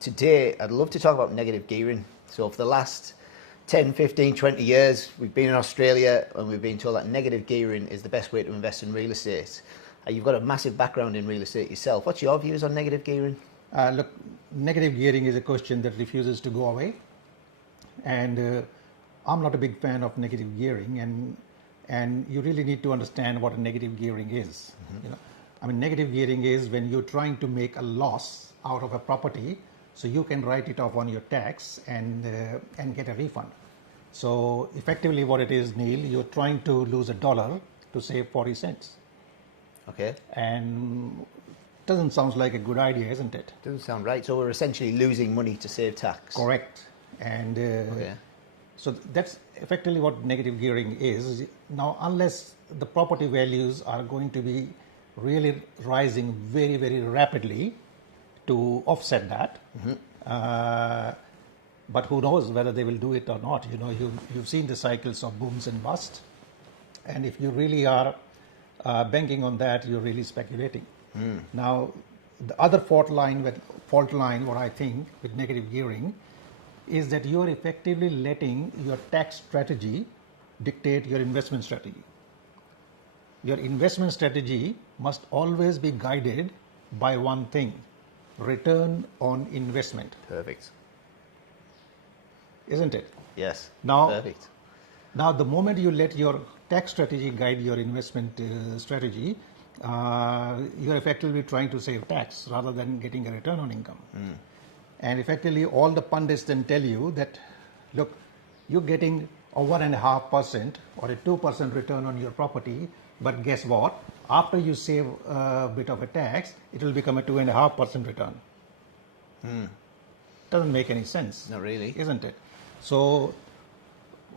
Today, I'd love to talk about negative gearing. So for the last 10, 15, 20 years, we've been in Australia and we've been told that negative gearing is the best way to invest in real estate. You've got a massive background in real estate yourself. What's your views on negative gearing? Look, negative gearing is a question that refuses to go away. And I'm not a big fan of negative gearing, and you really need to understand what a negative gearing is. Negative gearing is when you're trying to make a loss out of a property so you can write it off on your tax and get a refund. So effectively what it is, Neil, you're trying to lose $1 to save 40 cents. Okay. And doesn't sound like a good idea, isn't it? Doesn't sound right. So we're essentially losing money to save tax. Correct. And so that's effectively what negative gearing is. Now, unless the property values are going to be really rising very, very rapidly to offset that, but who knows whether they will do it or not. You've seen the cycles of booms and busts, and if you really are banking on that, you're really speculating. Now, the other fault line, what I think with negative gearing, is that you're effectively letting your tax strategy dictate your investment strategy. Your investment strategy must always be guided by one thing: return on investment. Perfect. Isn't it? Yes. Perfect. Now, the moment you let your tax strategy guide your investment strategy, you're effectively trying to save tax rather than getting a return on income. And effectively, all the pundits then tell you that, look, you're getting a 1.5% or a 2% return on your property, but guess what? After you save a bit of a tax, it will become a 2.5% return. Doesn't make any sense. Not really. Isn't it? So,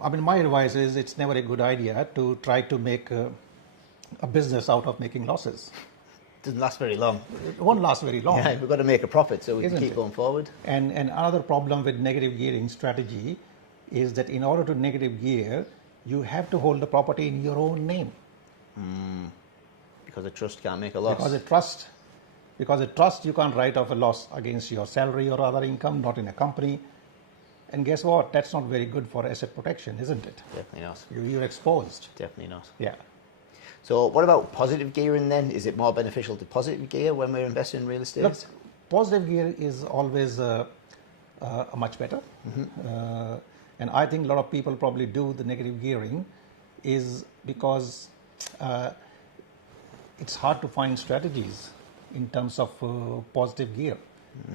my advice is it's never a good idea to try to make a business out of making losses. Doesn't last very long. It won't last very long. Yeah, we've got to make a profit so we can keep it? going forward. And another problem with negative gearing strategy is that in order to negative gear, you have to hold the property in your own name. Because a trust can't make a loss. Because a trust, you can't write off a loss against your salary or other income, not in a company. And guess what? That's not very good for asset protection, isn't it? Definitely not. You're exposed. Definitely not. Yeah. So what about positive gearing then? Is it more beneficial to positive gear when we're investing in real estate? Look, positive gear is always much better. And I think a lot of people probably do the negative gearing is because it's hard to find strategies in terms of positive gear.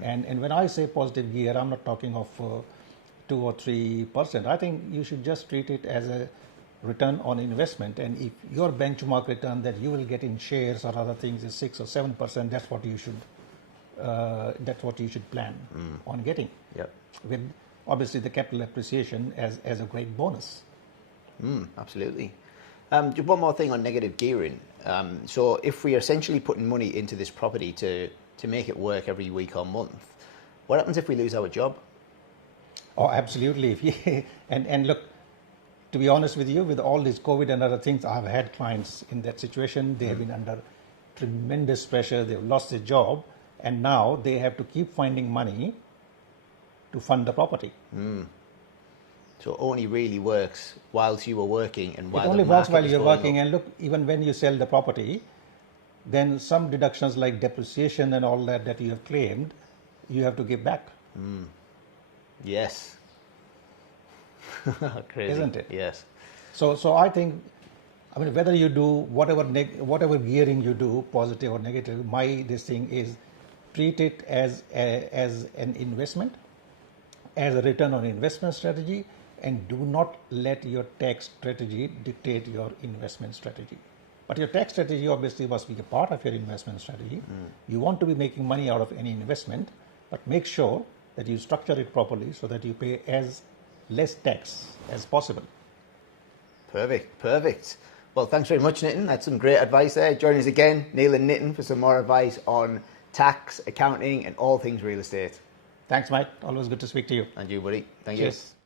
And when I say positive gear, I'm not talking of 2 or 3%. I think you should just treat it as a return on investment, and if your benchmark return that you will get in shares or other things is 6 or 7%, that's what you should plan on getting. Yep. With obviously the capital appreciation as a great bonus. Absolutely. Just one more thing on negative gearing. So if we are essentially putting money into this property to make it work every week or month, what happens if we lose our job? Oh, absolutely. And look, to be honest with you, with all this COVID and other things, I've had clients in that situation. They have been under tremendous pressure. They've lost their job, and now they have to keep finding money to fund the property. So it only really works whilst you were working and while it only the works market while is you're going working. up. And look, even when you sell the property, then some deductions like depreciation and all that you have claimed, you have to give back. Yes. Crazy. Isn't it? Yes. So I think, whether you do whatever gearing you do, positive or negative, this thing is treat it as an investment, as a return on investment strategy, and do not let your tax strategy dictate your investment strategy. But your tax strategy obviously must be a part of your investment strategy. You want to be making money out of any investment, but make sure that you structure it properly so that you pay as less tax as possible. Perfect. Well, thanks very much, Nitin. That's some great advice there. Join us again, Neil and Nitin, for some more advice on tax, accounting, and all things real estate. Thanks, Mike. Always good to speak to you. And you, buddy. Thank Cheers. you.